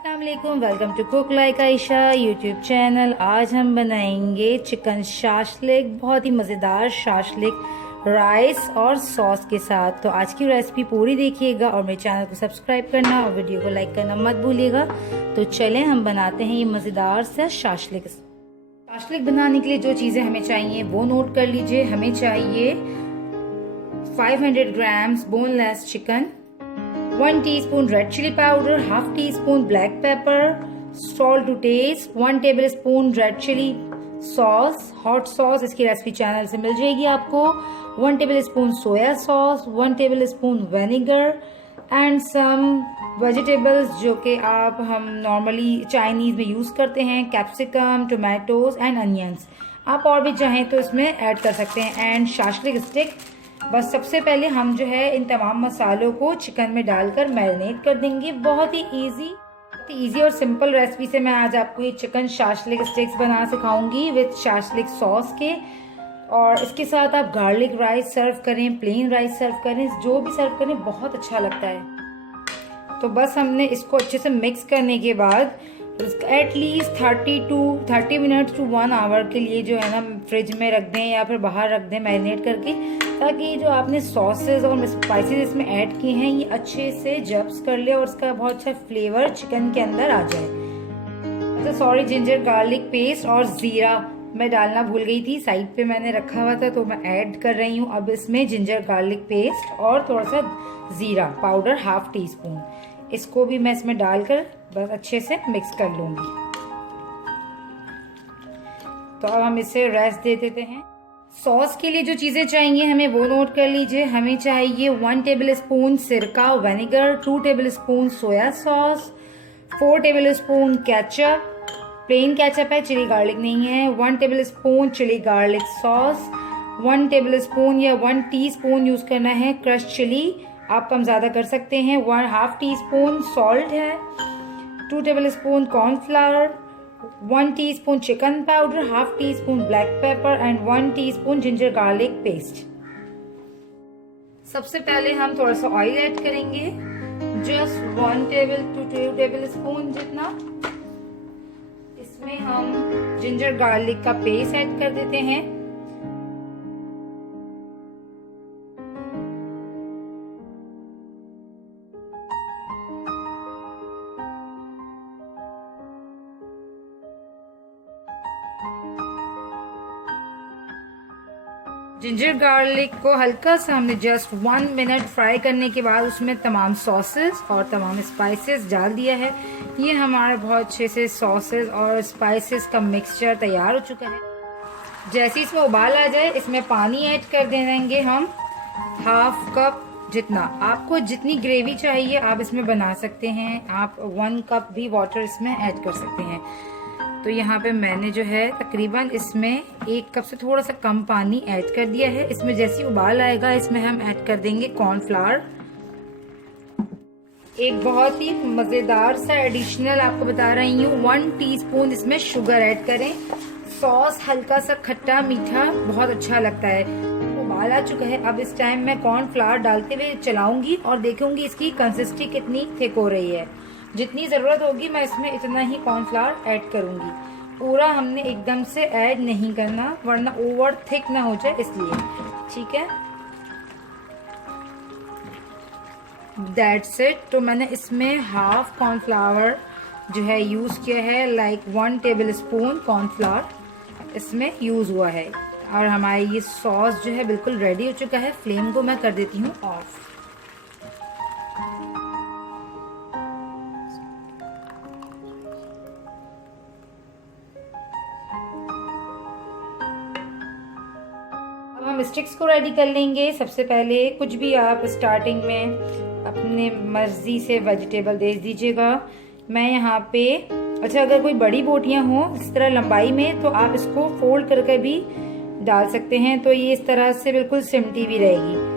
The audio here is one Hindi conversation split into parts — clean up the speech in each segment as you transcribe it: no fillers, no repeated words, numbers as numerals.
अस्सलाम वालेकुम, welcome to cook like Ayesha YouTube channel. आज हम बनाएंगे चिकन शाशलिक, बहुत ही मज़ेदार शाशलिक राइस और सॉस के साथ। तो आज की रेसिपी पूरी देखिएगा और मेरे चैनल को सब्सक्राइब करना और वीडियो को लाइक करना मत भूलिएगा। तो चलें हम बनाते हैं ये मज़ेदार सा शाशलिक। शाशलिक बनाने के लिए जो चीज़ें हमें चाहिए वो नोट कर लीजिए। हमें चाहिए 500 grams boneless chicken, 1 teaspoon red chili powder, half teaspoon black pepper, salt to taste, 1 tablespoon red chili sauce, hot sauce इसकी रेसिपी चैनल से मिल जाएगी आपको, 1 tablespoon soya sauce, 1 tablespoon vinegar and some vegetables जो कि हम नॉर्मली चाइनीज में यूज करते हैं, कैप्सिकम, टोमेटोज एंड अनियंस। आप और भी चाहें तो इसमें ऐड कर सकते हैं। And shashlik stick. बस सबसे पहले हम जो है इन तमाम मसालों को चिकन में डालकर मैरिनेट कर देंगे। बहुत ही इजी और सिंपल रेसिपी से मैं आज आपको ये चिकन शाशलिक स्टिक्स बना सिखाऊंगी विद शाशलिक सॉस के। और इसके साथ आप गार्लिक राइस सर्व करें, प्लेन राइस सर्व करें, जो भी सर्व करें बहुत अच्छा लगता है। तो बस हमने इसको अच्छे से मिक्स करने के बाद एटलीस्ट 30 मिनट टू 1 आवर के लिए जो है ना फ्रिज में रख दें या फिर बाहर रख दें मैरिनेट करके, ताकि जो आपने सॉसेज और स्पाइसेस इसमें ऐड किए हैं ये अच्छे से जब्स कर ले और उसका बहुत अच्छा फ्लेवर चिकन के अंदर आ जाए। अच्छा सॉरी, जिंजर गार्लिक पेस्ट और जीरा मैं डालना भूल गई थी, साइड पे मैंने रखा हुआ था तो मैं ऐड कर रही हूँ। अब इसमें जिंजर गार्लिक पेस्ट और थोड़ा सा जीरा पाउडर हाफ टी स्पून, इसको भी मैं इसमें डालकर बस अच्छे से मिक्स कर लूंगी। तो अब हम इसे रेस्ट दे देते हैं। सॉस के लिए जो चीजें चाहिए हमें वो नोट कर लीजिए। हमें चाहिए 1 टेबलस्पून सिरका vinegar, 2 tablespoon soya sauce, 4 tablespoon ketchup, plain ketchup है, चिली गार्लिक नहीं है, 1 tablespoon chilli garlic sauce, 1 tablespoon या 1 टीस्पून यूज करना है क्रश चिली, आप कम ज्यादा कर सकते हैं, 1/2 टीस्पून सॉल्ट है, 2 tablespoon cornflour, 1 teaspoon chicken powder, half tea spoon black pepper and 1 teaspoon ginger garlic paste. सबसे पहले हम थोड़ा सा ऑयल ऐड करेंगे, जस्ट 1 टू 2 टेबल स्पून जितना। इसमें हम जिंजर गार्लिक का पेस्ट ऐड कर देते हैं। जिंजर गार्लिक को हल्का सा हमने जस्ट 1 मिनट फ्राई करने के बाद उसमें तमाम सॉसेस और तमाम स्पाइसेस डाल दिया है। ये हमारा बहुत अच्छे से सॉसेस और स्पाइसेस का मिक्सचर तैयार हो चुका है। जैसे इसमें उबाल आ जाए इसमें पानी ऐड कर देंगे हम, हाफ कप जितना। आपको जितनी ग्रेवी चाहिए आप इसमें बना सकते हैं, आप 1 कप भी वाटर इसमें ऐड कर सकते हैं। तो यहाँ पे मैंने जो है तकरीबन इसमें 1 कप से थोड़ा सा कम पानी ऐड कर दिया है। इसमें जैसे उबाल आएगा इसमें हम ऐड कर देंगे कॉर्नफ्लावर। एक बहुत ही मजेदार सा एडिशनल आपको बता रही हूँ, 1 टीस्पून इसमें शुगर ऐड करें। सॉस हल्का सा खट्टा मीठा बहुत अच्छा लगता है। उबाल आ चुका है, अब इस टाइम मैं कॉर्नफ्लावर डालते हुए चलाऊंगी और देखूंगी इसकी कंसिस्टेंसी कितनी थिक हो रही है। जितनी जरूरत होगी मैं इसमें इतना ही कॉर्नफ्लावर ऐड करूंगी। पूरा हमने एकदम से ऐड नहीं करना वरना ओवर थिक ना हो जाए, इसलिए। ठीक है, दैट्स इट। तो मैंने इसमें हाफ कॉर्नफ्लावर जो है यूज किया है, लाइक 1 टेबल स्पून कॉर्नफ्लावर इसमें यूज हुआ है। और हमारी ये सॉस जो है बिल्कुल रेडी हो चुका है। फ्लेम को मैं कर देती हूँ ऑफ। हम स्टिक्स को रेडी कर लेंगे। सबसे पहले कुछ भी आप स्टार्टिंग में अपने मर्जी से वेजिटेबल दे दीजिएगा। मैं यहाँ पे, अच्छा अगर कोई बड़ी बोटियां हो इस तरह लंबाई में तो आप इसको फोल्ड करके भी डाल सकते हैं, तो ये इस तरह से बिल्कुल सिमटी भी रहेगी।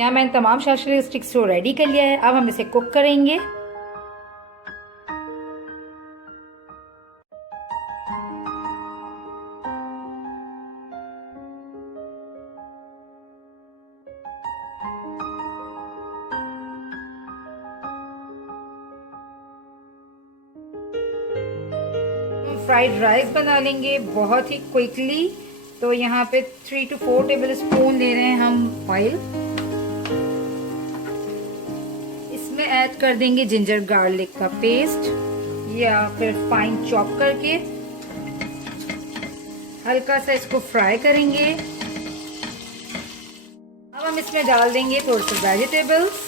यहाँ मैंने तमाम शाशलिक स्टिक्स को रेडी कर लिया है। अब हम इसे कुक करेंगे। फ्राइड राइस बना लेंगे बहुत ही क्विकली। तो यहाँ पे 3 to 4 टेबल स्पून ले रहे हैं हम ऑयल। इसमें ऐड कर देंगे जिंजर गार्लिक का पेस्ट या फिर फाइन चॉप करके। हल्का सा इसको फ्राई करेंगे। अब हम इसमें डाल देंगे थोड़े से वेजिटेबल्स,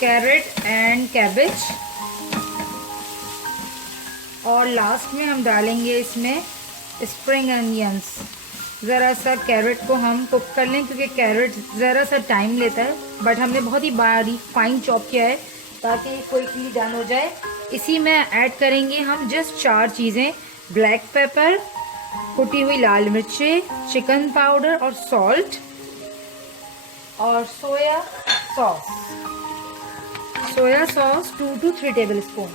कैरेट एंड कैबेज, और लास्ट में हम डालेंगे इसमें स्प्रिंग अनियंस। ज़रा सा कैरेट को हम कुक कर लें क्योंकि कैरेट ज़रा सा टाइम लेता है, बट हमने बहुत ही बारीक फाइन चॉप किया है ताकि क्विकली डन हो जाए। इसी में ऐड करेंगे हम जस्ट 4 चीज़ें, ब्लैक पेपर, कुटी हुई लाल मिर्चें, चिकन पाउडर और सॉल्ट, और soya sauce 2 to 3 table spoon.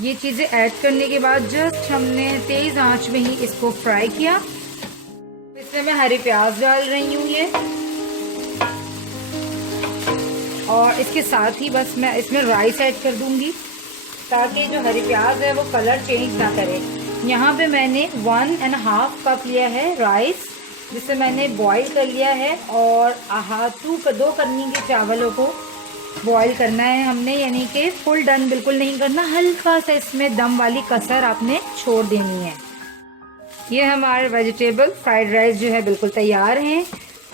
ये चीज़ें ऐड करने के बाद जस्ट हमने तेज़ आंच में ही इसको फ्राई किया। इसमें मैं हरी प्याज डाल रही हूँ ये, और इसके साथ ही बस मैं इसमें राइस ऐड कर दूंगी ताकि जो हरी प्याज है वो कलर चेंज ना करे। यहाँ पे मैंने 1.5 कप लिया है राइस, जिसे मैंने बॉईल कर लिया है, और 2 कन्नी के चावलों को बॉईल करना है हमने, यानी कि फुल डन बिल्कुल नहीं करना, हल्का सा इसमें दम वाली कसर आपने छोड़ देनी है। ये हमारे वेजिटेबल फ्राइड राइस जो है बिल्कुल तैयार हैं।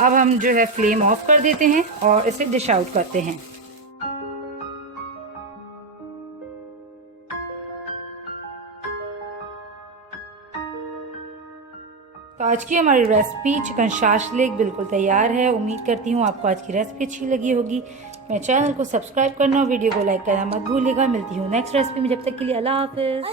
अब हम जो है फ्लेम ऑफ कर देते हैं और इसे डिश आउट करते हैं। तो आज की हमारी रेसिपी चिकन शाशलिक बिल्कुल तैयार है। उम्मीद करती हूँ आपको आज की रेसिपी अच्छी लगी होगी। मेरे चैनल को सब्सक्राइब करना और वीडियो को लाइक करना मत भूलिएगा। मिलती हूँ नेक्स्ट रेसिपी में, जब तक के लिए अल्लाह हाफिज़।